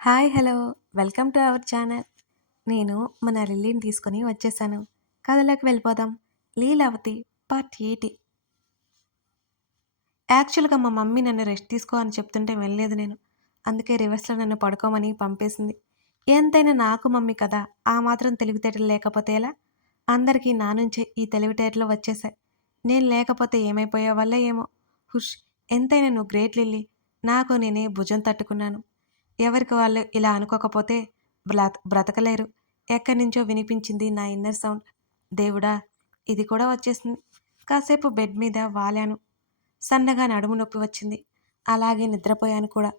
Hi hello. Welcome to our channel. నేను మన లిల్లీని తీసుకొని వచ్చేసాను. కథలోకి వెళ్ళిపోదాం. Leelavati part eighty. యాక్చువల్గా మా మమ్మీ నన్ను రెస్ట్ తీసుకో అని చెప్తుంటే వెళ్ళలేదు నేను. అందుకే రివర్స్లో నన్ను పడుకోమని పంపేసింది. ఎంతైనా నాకు మమ్మీ కదా ఆ మాత్రం తెలివితేటలు లేకపోతే ఎలా? అందరికీ నా నుంచే ఈ తెలివితేటలు వచ్చేసాయి నేను లేకపోతే ఏమైపోయే వల్ల ఏమో. హుష్ ఎంతైనా నువ్వు గ్రేట్ లిల్లీ. నాకు నేనే భుజం తట్టుకున్నాను. ఎవరికి వాళ్ళు ఇలా అనుకోకపోతే బ్రత బ్రతకలేరు. ఎక్కడి నుంచో వినిపించింది నా ఇన్నర్ సౌండ్. దేవుడా ఇది కూడా వచ్చేసింది. కాసేపు బెడ్ మీద వాలాను. సన్నగా నడుము నొప్పి వచ్చింది. అలాగే నిద్రపోయాను కూడా.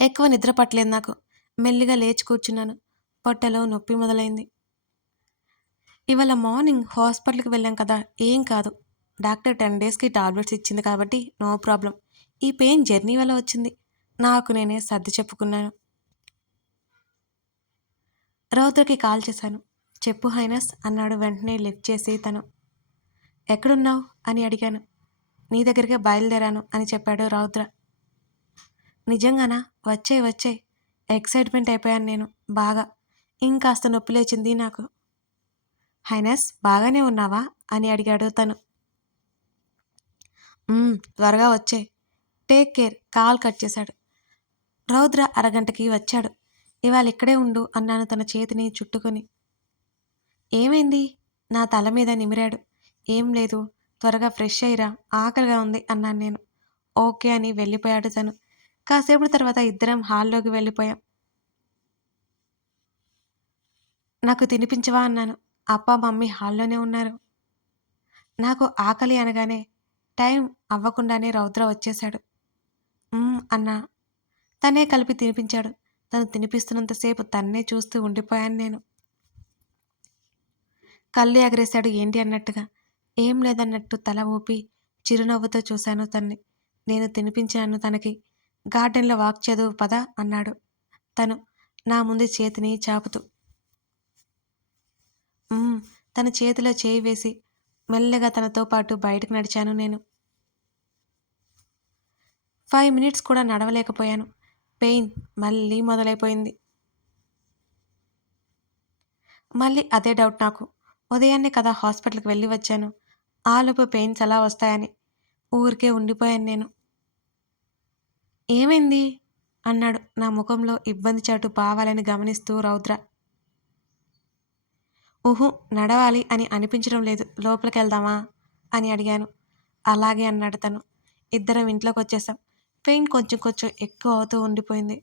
ఎక్కువ నిద్ర పట్టలేదు నాకు. మెల్లిగా లేచి కూర్చున్నాను. పొట్టలో నొప్పి మొదలైంది. ఇవాళ మార్నింగ్ హాస్పిటల్కి వెళ్ళాం కదా ఏం కాదు. డాక్టర్ టెన్ డేస్కి టాబ్లెట్స్ ఇచ్చింది కాబట్టి నో ప్రాబ్లం ఈ పెయిన్ జర్నీ వల్ల వచ్చింది. నాకు నేనే సర్ది చెప్పుకున్నాను. రౌద్రకి కాల్ చేశాను. చెప్పు హైనస్ అన్నాడు వెంటనే లిఫ్ట్ చేసి తను. ఎక్కడున్నావు? అని అడిగాను. నీ దగ్గరికే బయలుదేరాను అని చెప్పాడు రౌద్ర. నిజంగానా? వచ్చే వచ్చే. ఎక్సైట్మెంట్ అయిపోయాను నేను బాగా. ఇంకాస్త నొప్పి లేచింది నాకు. హైనస్ బాగానే ఉన్నావా? అని అడిగాడు తను. త్వరగా వచ్చే. టేక్ కేర్ కాల్ కట్ చేశాడు. రౌద్ర అరగంటకి వచ్చాడు. ఇవాళ ఇక్కడే ఉండు అన్నాను తన చేతిని చుట్టుకొని. ఏమైంది? నా తల మీద నిమిరాడు. ఏం లేదు త్వరగా ఫ్రెష్ అయ్యిరా ఆకలిగా ఉంది అన్నాను నేను. ఓకే అని వెళ్ళిపోయాడు తను. కాసేపు తర్వాత ఇద్దరం హాల్లోకి వెళ్ళిపోయాం. నాకు తినిపించవా అన్నాను. అప్ప మమ్మీ హాల్లోనే ఉన్నారు. నాకు ఆకలి అనగానే టైం అవ్వకుండానే రౌద్ర వచ్చేశాడు. అన్నా తనే కలిపి తినిపించాడు. తను తినిపిస్తున్నంతసేపు తన్నే చూస్తూ ఉండిపోయాను నేను. కళ్ళు ఎగరేశాడు ఏంటి అన్నట్టుగా. ఏం లేదన్నట్టు తల ఊపి చిరునవ్వుతో చూశాను తన్ని. నేను తినిపించాను తనకి. గార్డెన్లో వాక్ చదువు పద అన్నాడు. తను నా ముందు చేతిని చాపుతూ. తన చేతిలో చేయి వేసి మెల్లగా తనతో పాటు బయటకు నడిచాను నేను. ఫైవ్ మినిట్స్ కూడా నడవలేకపోయాను. పెయిన్ మళ్ళీ మొదలైపోయింది. మళ్ళీ అదే డౌట్ నాకు. ఉదయాన్నే కదా హాస్పిటల్కి వెళ్ళి వచ్చాను. ఆలోపు పెయిన్స్ ఎలా వస్తాయని. ఊరికే ఉండిపోయాను నేను. ఏమైంది? అన్నాడు నా ముఖంలో ఇబ్బంది చాటు భావాలని గమనిస్తూ రౌద్ర. ఊహు నడవాలి అని అనిపించడం లేదు. లోపలికి వెళ్దామా అని అడిగాను. అలాగే అన్నాడు తను. ఇద్దరం ఇంట్లోకి వచ్చేసాం పెయిన్ కొంచెం కొంచెం ఎక్కువ అవుతూ ఉండిపోయింది.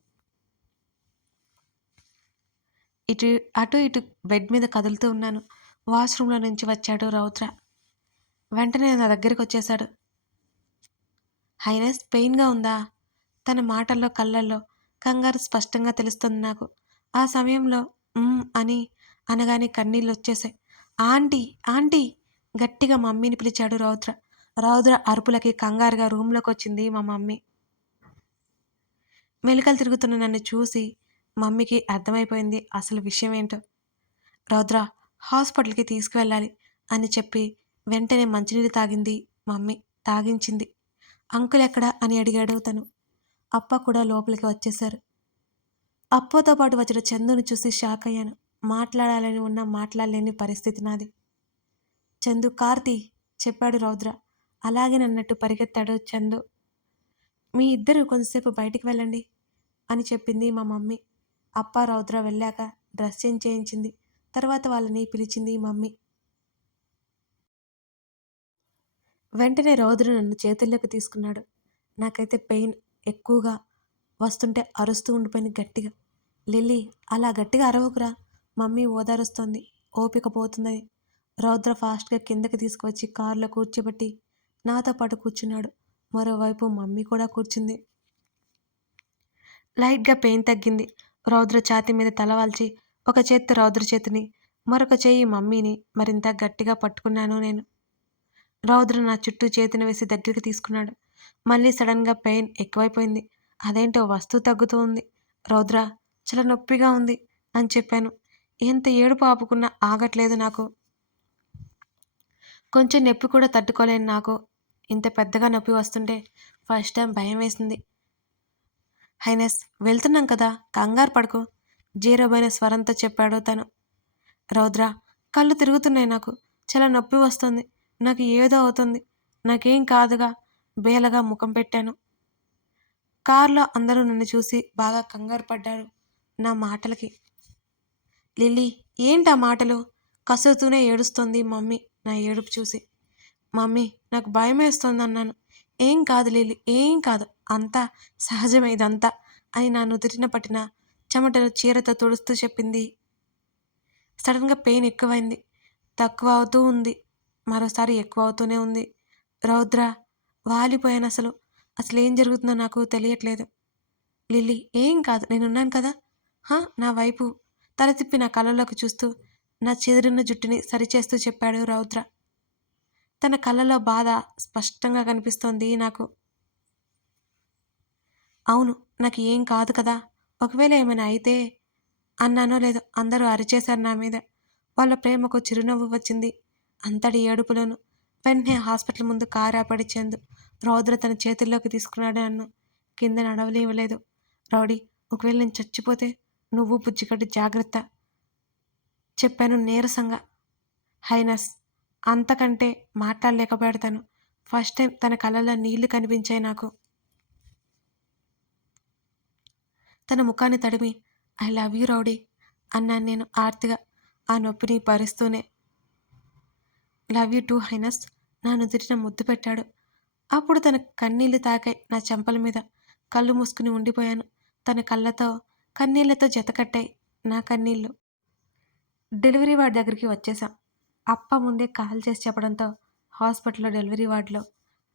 ఇటు అటు ఇటు బెడ్ మీద కదులుతూ ఉన్నాను. వాష్రూమ్లో నుంచి వచ్చాడు రౌద్ర. వెంటనే నా దగ్గరికి వచ్చేశాడు. హైనస్ పెయిన్గా ఉందా? తన మాటల్లో కళ్ళల్లో కంగారు స్పష్టంగా తెలుస్తుంది నాకు. ఆ సమయంలో అని అనగానే కన్నీళ్ళు వచ్చేసాయి ఆంటీ ఆంటీ గట్టిగా మమ్మీని పిలిచాడు రౌద్ర. రౌద్ర అరుపులకి కంగారుగా రూమ్లోకి వచ్చింది మా మమ్మీ. మెలికలు తిరుగుతున్న నన్ను చూసి మమ్మీకి అర్థమైపోయింది అసలు విషయం ఏంటో. రౌద్ర హాస్పిటల్కి తీసుకువెళ్ళాలి అని చెప్పి వెంటనే మంచినీళ్ళు తాగింది మమ్మీ. తాగించింది. అంకుల్ ఎక్కడా అని అడిగాడు తను. అప్ప కూడా లోపలికి వచ్చేశారు. అప్పతో పాటు వచ్చిన చందుని చూసి షాక్ అయ్యాను. మాట్లాడాలని ఉన్నా మాట్లాడలేని పరిస్థితి నాది. చందు కార్తీ చెప్పాడు రౌద్ర. అలాగే నన్నట్టు పరిగెత్తాడు చందు. మీ ఇద్దరు కొంతసేపు బయటికి వెళ్ళండి. అని చెప్పింది మా మమ్మీ. అప్ప రౌద్ర వెళ్ళాక డ్రెస్ చేంజ్ చేయించింది. తర్వాత వాళ్ళని పిలిచింది మమ్మీ. వెంటనే రౌద్ర నన్ను చేతుల్లోకి తీసుకున్నాడు. నాకైతే పెయిన్ ఎక్కువగా వస్తుంటే అరుస్తూ ఉండిపోయింది గట్టిగా. లిల్లీ అలా గట్టిగా అరవకురా. మమ్మీ ఓదారుస్తోంది. ఓపిక పోతుందని. రౌద్ర ఫాస్ట్గా కిందకి తీసుకువచ్చి కారులో కూర్చోబెట్టి నాతో పాటు కూర్చున్నాడు. మరోవైపు మమ్మీ కూడా కూర్చుంది. లైట్గా పెయిన్ తగ్గింది. రౌద్ర ఛాతి మీద తలవాల్చి ఒక చేత్తో రౌద్ర చేతిని మరొక చేయి మమ్మీని మరింత గట్టిగా పట్టుకున్నాను నేను. రౌద్ర నా చుట్టూ చేతిని వేసి దగ్గరికి తీసుకున్నాడు. మళ్ళీ సడన్గా పెయిన్ ఎక్కువైపోయింది. అదేంటో వస్తువు తగ్గుతూ ఉంది. రౌద్ర చాలా నొప్పిగా ఉంది అని చెప్పాను. ఎంత ఏడుపు ఆపుకున్నా ఆగట్లేదు నాకు. కొంచెం నొప్పి కూడా తట్టుకోలేను నాకు. ఇంత పెద్దగా నొప్పి వస్తుంటే ఫస్ట్ టైం భయం వేసింది. హైనెస్ వెళ్తున్నాం కదా కంగారు పడుకో. జీరోబైన స్వరంతో చెప్పాడు తను. రౌద్ర కళ్ళు తిరుగుతున్నాయి నాకు. చాలా నొప్పి వస్తుంది. నాకు ఏదో అవుతుంది. నాకేం కాదుగా బేలగా ముఖం పెట్టాను. కారులో అందరూ నన్ను చూసి బాగా కంగారు పడ్డారు నా మాటలకి. లిల్లీ ఏంటి ఆ మాటలు? కసురుతూనే ఏడుస్తోంది మమ్మీ నా ఏడుపు చూసి. మమ్మీ నాకు భయం వేస్తుంది అన్నాను. ఏం కాదు లిల్లీ ఏం కాదు. అంతా సహజమే ఇదంతా అని నా నుదిరిన పట్టిన చెమటలు చీరతో తుడుస్తూ చెప్పింది. సడన్గా పెయిన్ ఎక్కువైంది. తక్కువ అవుతూ ఉంది. మరోసారి ఎక్కువ అవుతూనే ఉంది. రౌద్ర వాలిపోయాను అసలు. అసలు ఏం జరుగుతుందో నాకు తెలియట్లేదు. లిల్లీ ఏం కాదు. నేనున్నాను కదా? హా నా వైపు తల తిప్పి నా కళ్ళలోకి చూస్తూ నా చెదిరిన జుట్టుని సరిచేస్తూ చెప్పాడు రౌద్ర. తన కళ్ళలో బాధ స్పష్టంగా కనిపిస్తోంది నాకు. అవును నాకు ఏం కాదు కదా. ఒకవేళ ఏమైనా అయితే అన్నానో లేదో అందరూ అరిచేశారు నా మీద. వాళ్ళ ప్రేమకు చిరునవ్వు వచ్చింది. అంతటి ఏడుపులోను వెంటనే హాస్పిటల్ ముందు కారు ఆపడిచ్చేందు రౌద్ర తన చేతుల్లోకి తీసుకున్నాడు నన్ను. కింద నడవలేవలేదు రౌడీ ఒకవేళ నేను చచ్చిపోతే నువ్వు బుజ్జిగడ్డి జాగ్రత్త. చెప్పాను నీరసంగా. హైనస్ అంతకంటే మాట్లాడలేకపోయాడతాను. ఫస్ట్ టైం తన కళ్ళలో నీళ్ళు కనిపించాయి నాకు. తన ముఖాన్ని తడిమి ఐ లవ్ యూ రౌడీ అన్నాను నేను ఆర్తిగా ఆ నొప్పిని భరిస్తూనే. లవ్ యూ టూ హైనస్ నా నుదుటిన ముద్దు పెట్టాడు. అప్పుడు తన కన్నీళ్ళు తాకాయి నా చెంపల మీద. కళ్ళు మూసుకుని ఉండిపోయాను. తన కళ్ళతో కన్నీళ్ళతో జతకట్టాయి నా కన్నీళ్ళు డెలివరీ వాడి దగ్గరికి వచ్చేసాం అప్ప ముందే కాల్ చేసి చెప్పడంతో హాస్పిటల్లో డెలివరీ వార్డులో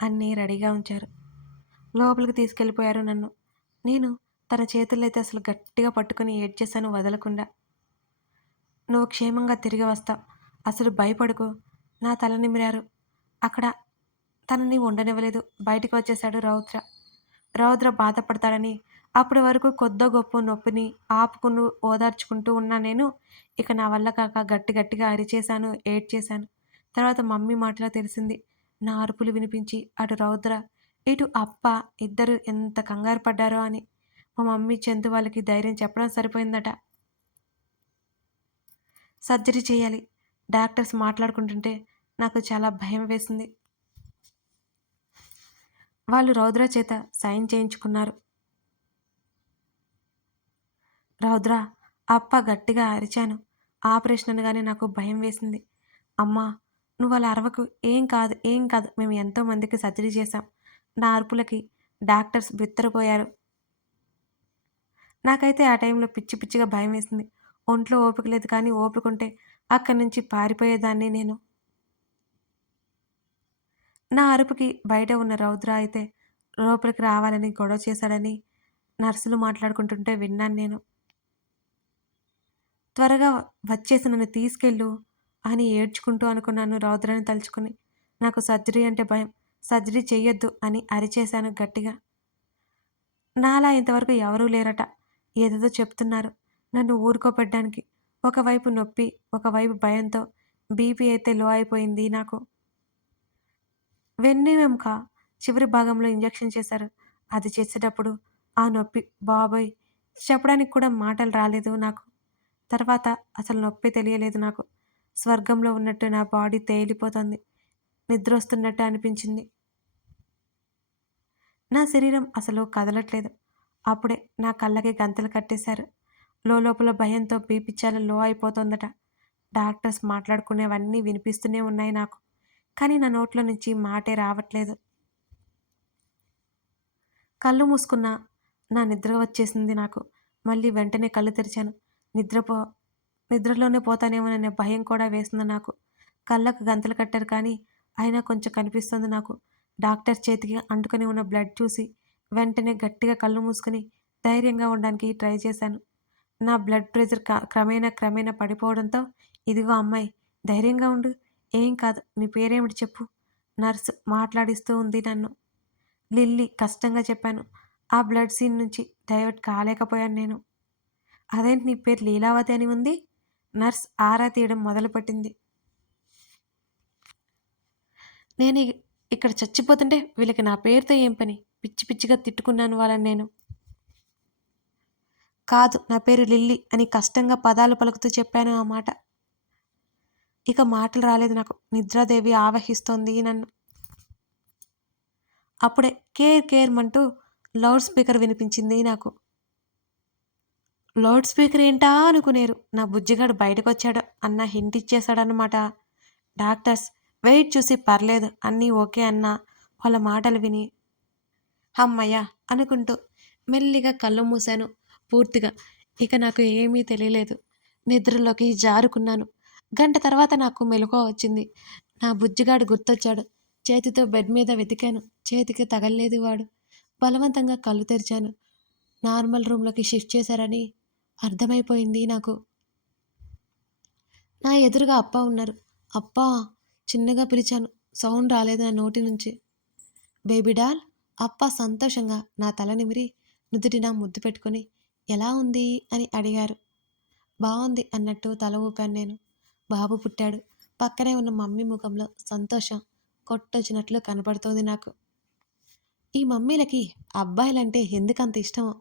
అన్నీ రెడీగా ఉంచారు. లోపలికి తీసుకెళ్ళిపోయారు నన్ను. నేను తన చేతుల్లో అయితే అసలు గట్టిగా పట్టుకుని ఏడ్చేశాను వదలకుండా. నువ్వు క్షేమంగా తిరిగి వస్తావు అసలు భయపడుకు. నా తల నిమిరారు. అక్కడ తనని ఉండనివ్వలేదు. బయటికి వచ్చేశాడు రౌద్ర. రౌద్ర బాధపడతాడని అప్పటి వరకు కొద్ద గొప్ప నొప్పిని ఆపుకుని ఓదార్చుకుంటూ ఉన్నా నేను. ఇక నా వల్ల కాక గట్టి గట్టిగా అరిచేశాను ఏడ్చేశాను. తర్వాత మమ్మీ మాటలో తెలిసింది నా అరుపులు వినిపించి అటు రౌద్ర ఇటు అప్ప ఇద్దరు ఎంత కంగారు పడ్డారో అని. మా మమ్మీ చందు వాళ్ళకి ధైర్యం చెప్పడం సరిపోయిందట. సర్జరీ చేయాలి. డాక్టర్స్ మాట్లాడుకుంటుంటే నాకు చాలా భయం వేసింది. వాళ్ళు రౌద్ర చేత సైన్ చేయించుకున్నారు. రౌద్ర అప్ప గట్టిగా అరిచాను. ఆపరేషన్ అనగానే నాకు భయం వేసింది. అమ్మా నువ్వు అలా అరవకు. ఏం కాదు ఏం కాదు. మేము ఎంతో మందికి సర్జరీ చేశాం. నా అరుపులకి డాక్టర్స్ బిత్తరపోయారు. నాకైతే ఆ టైంలో పిచ్చి పిచ్చిగా భయం వేసింది. ఒంట్లో ఓపిక లేదు కానీ ఓపుకుంటే అక్కడి నుంచి పారిపోయేదాన్ని నేను. నా అరుపుకి బయట ఉన్న రౌద్ర అయితే లోపలికి రావాలని గొడవ చేశాడని నర్సులు మాట్లాడుకుంటుంటే విన్నాను నేను. త్వరగా వచ్చేసి నన్ను తీసుకెళ్ళు అని ఏడ్చుకుంటూ అనుకున్నాను రౌద్రని తలుచుకుని. నాకు సర్జరీ అంటే భయం. సర్జరీ చెయ్యొద్దు అని అరిచేశాను గట్టిగా. నాలా ఇంతవరకు ఎవరూ లేరట. ఏదేదో చెప్తున్నారు. నన్ను ఊరుకోపెట్టడానికి ఒకవైపు నొప్పి ఒకవైపు భయంతో బీపీ అయితే లో అయిపోయింది నాకు. వెన్నెముక చివరి భాగంలో ఇంజెక్షన్ చేశారు. అది చేసేటప్పుడు ఆ నొప్పి బాబోయ్! చెప్పడానికి కూడా మాటలు రాలేదు నాకు. తర్వాత అసలు నొప్పి తెలియలేదు నాకు. స్వర్గంలో ఉన్నట్టు నా బాడీ తేలిపోతుంది. నిద్ర వస్తున్నట్టు అనిపించింది. నా శరీరం అసలు కదలట్లేదు. అప్పుడే నా కళ్ళకి గంతలు కట్టేశారు. లోపల భయంతో బీపీ చాలా లో అయిపోతుందట. డాక్టర్స్ మాట్లాడుకునేవన్నీ వినిపిస్తూనే ఉన్నాయి నాకు. కానీ నా నోట్లో నుంచి మాటే రావట్లేదు. కళ్ళు మూసుకున్న నా నిద్ర వచ్చేసింది నాకు. మళ్ళీ వెంటనే కళ్ళు తెరిచాను. నిద్రపో నిద్రలోనే పోతానేమోననే భయం కూడా వేస్తుంది నాకు. కళ్ళకు గంతలు కట్టారు కానీ అయినా కొంచెం కనిపిస్తుంది నాకు. డాక్టర్ చేతికి అంటుకొని ఉన్న బ్లడ్ చూసి వెంటనే గట్టిగా కళ్ళు మూసుకొని ధైర్యంగా ఉండడానికి ట్రై చేశాను. నా బ్లడ్ ప్రెషర్ క్రమేణా క్రమేణా పడిపోవడంతో ఇదిగో అమ్మాయి ధైర్యంగా ఉండు. ఏం కాదు నీ పేరేమిటి చెప్పు. నర్సు మాట్లాడిస్తూ ఉంది నన్ను. లిల్లీ కష్టంగా చెప్పాను. ఆ బ్లడ్ సీన్ నుంచి డైవర్ట్ కాలేకపోయాను నేను. అదేంటి నీ పేరు లీలావతి అని ఉంది? నర్స్ ఆరా తీయడం మొదలుపెట్టింది. నేను ఇక్కడ చచ్చిపోతుంటే వీళ్ళకి నా పేరుతో ఏం పని? పిచ్చి పిచ్చిగా తిట్టుకున్నాను వాళ్ళని నేను. కాదు నా పేరు లిల్లీ అని కష్టంగా పదాలు పలుకుతూ చెప్పాను ఆ మాట. ఇక మాటలు రాలేదు నాకు. నిద్రాదేవి ఆవహిస్తోంది నన్ను. అప్పుడే కేర్ కేర్ అంటూ లౌడ్ స్పీకర్ వినిపించింది నాకు. లౌడ్ స్పీకర్ ఏంటా అనుకునేరు. నా బుజ్జిగాడు బయటకు వచ్చాడు అన్న హింట్ ఇచ్చేశాడనమాట డాక్టర్స్ వెయిట్ చూసి పర్లేదు. అన్నీ ఓకే అన్న. వాళ్ళ మాటలు విని అమ్మయ్య అనుకుంటూ మెల్లిగా కళ్ళు మూశాను. పూర్తిగా. ఇక నాకు ఏమీ తెలియలేదు. నిద్రలోకి జారుకున్నాను. గంట తర్వాత నాకు మెలకువ వచ్చింది. నా బుజ్జిగాడు గుర్తొచ్చాడు. చేతితో బెడ్ మీద వెతికాను. చేతికి తగలలేదు వాడు. బలవంతంగా కళ్ళు తెరిచాను. నార్మల్ రూమ్లోకి షిఫ్ట్ చేశారని అర్థమైపోయింది నాకు. నా ఎదురుగా అప్ప ఉన్నారు. అప్పా చిన్నగా పిలిచాను. సౌండ్ రాలేదు నా నోటి నుంచి. బేబీ డాల్ అప్ప సంతోషంగా నా తల నిమిరి నుదుటిన ముద్దు పెట్టుకొని ఎలా ఉంది? అని అడిగారు. బాగుంది అన్నట్టు తల ఊపాను నేను. బాబు పుట్టాడు. పక్కనే ఉన్న మమ్మీ ముఖంలో సంతోషం కొట్టొచ్చినట్లు కనబడుతోంది నాకు. ఈ మమ్మీలకి అబ్బాయిలంటే ఎందుకంత ఇష్టమో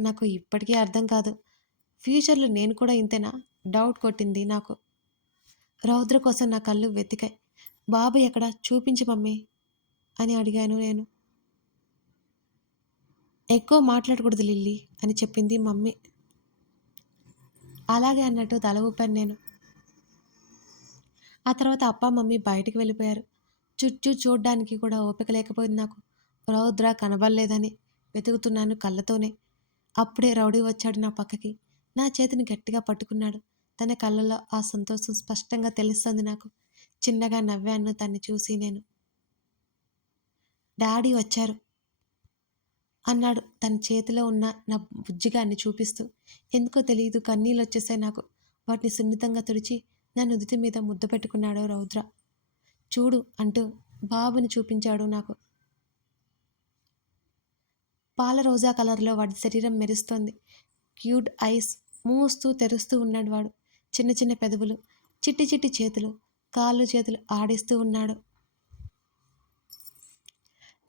నాకు ఇప్పటికీ అర్థం కాదు. ఫ్యూచర్లో నేను కూడా ఇంతేనా? డౌట్ కొట్టింది నాకు. రౌద్ర కోసం నా కళ్ళు వెతికాయి. బాబు ఎక్కడ? చూపించి మమ్మీ అని అడిగాను నేను. ఎక్కువ మాట్లాడకూడదు లిల్లీ అని చెప్పింది మమ్మీ. అలాగే అన్నట్టు తల ఊపాను నేను. ఆ తర్వాత అప్ప మమ్మీ బయటికి వెళ్ళిపోయారు. చుట్టూ చూడ్డానికి కూడా ఓపిక లేకపోయింది నాకు. రౌద్ర కనబడలేదని వెతుకుతున్నాను కళ్ళతోనే. అప్పుడే రౌడీ వచ్చాడు నా పక్కకి. నా చేతిని గట్టిగా పట్టుకున్నాడు. తన కళ్ళలో ఆ సంతోషం స్పష్టంగా తెలుస్తుంది నాకు. చిన్నగా నవ్వాను తన్ని చూసి నేను. డాడీ వచ్చారు. అన్నాడు తన చేతిలో ఉన్న నా బుజ్జిగాన్ని చూపిస్తూ. ఎందుకో తెలియదు కన్నీళ్ళు వచ్చేసాయి నాకు. వాటిని సున్నితంగా తుడిచి నా నుదుటి మీద ముద్ద పెట్టుకున్నాడు రౌద్ర. చూడు అంటూ బాబుని చూపించాడు నాకు. పాల రోజా కలర్లో వాటి శరీరం మెరుస్తోంది. క్యూడ్ ఐస్ మూస్తూ తెరుస్తూ ఉన్నాడు వాడు. చిన్న చిన్న పెదవులు చిట్టి చిట్టి చేతులు కాళ్ళు చేతులు ఆడిస్తూ ఉన్నాడు.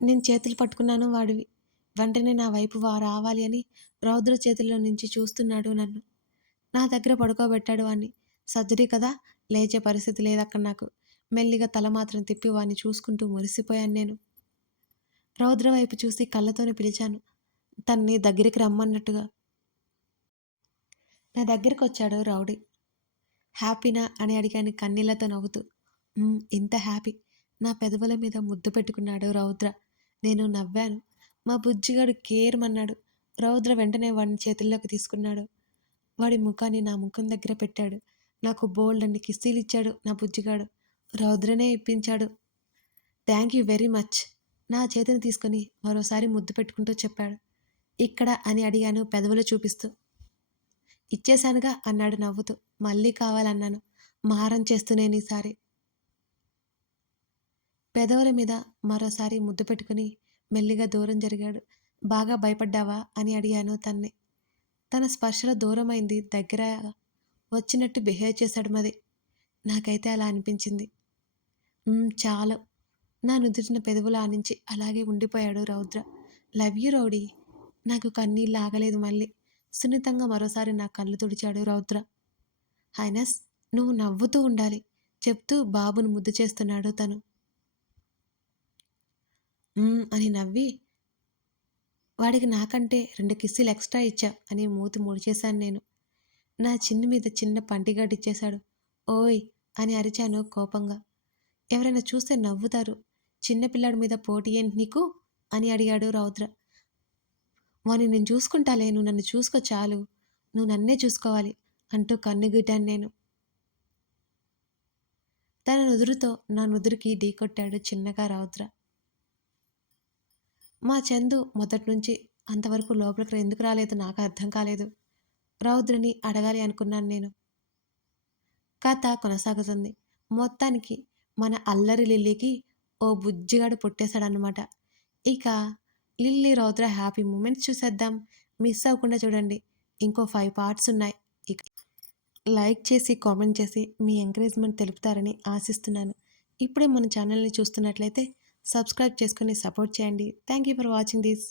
నేను చేతులు పట్టుకున్నాను వాడివి. వెంటనే నా వైపు వా రావాలి అని రౌద్ర చేతుల్లో నుంచి చూస్తున్నాడు నన్ను. నా దగ్గర పడుకోబెట్టాడు వాడిని సర్జరీ కదా లేచే పరిస్థితి లేదక్కడ నాకు. మెల్లిగా తల మాత్రం తిప్పి వాడిని చూసుకుంటూ మురిసిపోయాను నేను. రౌద్ర వైపు చూసి కళ్ళతోనే పిలిచాను. తన్ని దగ్గరికి రమ్మన్నట్టుగా. నా దగ్గరికి వచ్చాడు రౌడీ. హ్యాపీనా? అని అడిగాను కన్నీళ్ళతో నవ్వుతూ. ఇంత హ్యాపీ. నా పెదవుల మీద ముద్దు పెట్టుకున్నాడు రౌద్ర. నేను నవ్వాను. మా బుజ్జిగాడు కేర్మన్నాడు రౌద్ర వెంటనే వాడిని చేతుల్లోకి తీసుకున్నాడు. వాడి ముఖాన్ని నా ముఖం దగ్గర పెట్టాడు. నాకు బోల్డ్ అన్ని కిస్తీలు ఇచ్చాడు నా బుజ్జిగాడు. రౌద్రనే ఇప్పించాడు. Thank you very much. నా చేతిని తీసుకొని మరోసారి ముద్దు పెట్టుకుంటూ చెప్పాడు. ఇక్కడ అని అడిగాను పెదవులు చూపిస్తూ. ఇచ్చేశానుగా అన్నాడు నవ్వుతూ. మళ్ళీ కావాలన్నాను. మారం చేస్తూనే ఈసారి పెదవుల మీద మరోసారి ముద్దు పెట్టుకుని మెల్లిగా దూరం జరిగాడు. బాగా భయపడ్డావా అని అడిగాను తన్ని. తన స్పర్శలో దూరమైంది. దగ్గర వచ్చినట్టు బిహేవ్ చేశాడు మది. నాకైతే అలా అనిపించింది. చాలు. నా నుదుటిన పెదవులు ఆనించి అలాగే ఉండిపోయాడు రౌద్ర. Love you rowdy. నాకు కన్నీళ్ళు ఆగలేదు మళ్ళీ. సున్నితంగా మరోసారి నా కళ్ళు తుడిచాడు రౌద్ర. హైనస్ నువ్వు నవ్వుతూ ఉండాలి. చెప్తూ బాబును ముద్దు చేస్తున్నాడు తను. అని నవ్వి వాడికి నాకంటే రెండు కిస్సులు ఎక్స్ట్రా ఇచ్చా అని మూతి ముడిచేశాను నేను. నా చిన్ని మీద చిన్న పంటిగాడు ఇచ్చేశాడు. ఓయ్ అని అరిచాను కోపంగా. ఎవరైనా చూస్తే నవ్వుతారు. చిన్నపిల్లాడి మీద పోటీ ఏంటి నీకు? అని అడిగాడు రౌద్ర. వాని నేను చూసుకుంటాలే నువ్వు నన్ను చూసుకో చాలు. నువ్వు నన్నే చూసుకోవాలి అంటూ కన్నుగిట్టాను నేను. తన నుదురుతో నా నుదురుకి ఢీకొట్టాడు చిన్నగా రౌద్ర. మా చందు మొదటి నుంచి అంతవరకు లోపలికి ఎందుకు రాలేదు? నాకు అర్థం కాలేదు. రౌద్రని అడగాలి అనుకున్నాను నేను. కథ కొనసాగుతుంది. మొత్తానికి మన అల్లరి లిల్లీకి ఓ బుజ్జిగాడు పుట్టేశాడనమాట ఇక లిల్లీ రౌద్ర హ్యాపీ మూమెంట్స్ చూసేద్దాం. మిస్ అవ్వకుండా చూడండి. ఇంకో ఫైవ్ పార్ట్స్ ఉన్నాయి. ఇక లైక్ చేసి కామెంట్ చేసి మీ ఎంకరేజ్మెంట్ తెలుపుతారని ఆశిస్తున్నాను. ఇప్పుడే మన ఛానల్ని చూస్తున్నట్లయితే సబ్స్క్రైబ్ చేసుకొని సపోర్ట్ చేయండి. Thank you for watching this.